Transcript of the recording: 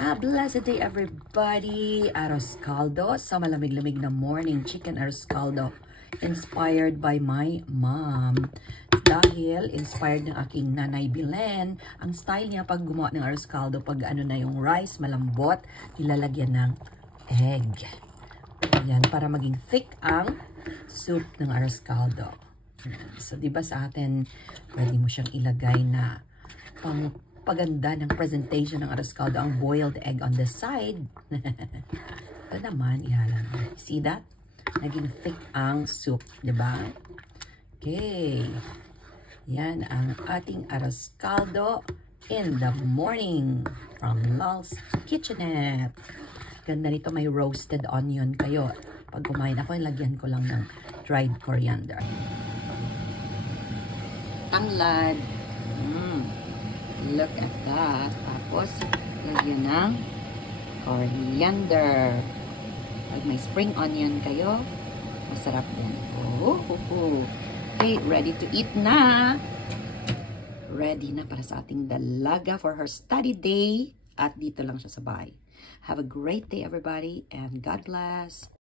Blessed day everybody! Arroz caldo sa malamig-lamig na morning. Chicken arroz caldo. Inspired by my mom. Dahil inspired ng aking nanay Belen, ang style niya pag gumawa ng arroz caldo, pag ano na yung rice, malambot, nilalagyan ng egg. Ayan, para maging thick ang soup ng arroz caldo. So, diba sa atin, pwede mo siyang ilagay na paganda ng presentation ng arroz caldo, ang boiled egg on the side. Ito naman, ihalan. See that? Naging thick ang soup, diba? Okay. Yan ang ating arroz caldo in the morning from Lal's Kitchenette. Ganda nito, may roasted onion kayo. Pag kumain ako, lagyan ko lang ng dried coriander. Tanglad. Look at that. Tapos, lagyan ng coriander. Pag may spring onion kayo, masarap din. Okay, ready to eat na. Ready na para sa ating dalaga for her study day. At dito lang siya sa bahay. Have a great day, everybody, and God bless.